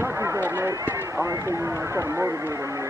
not too bad, man. I want to say, you know, try to motivate them, man.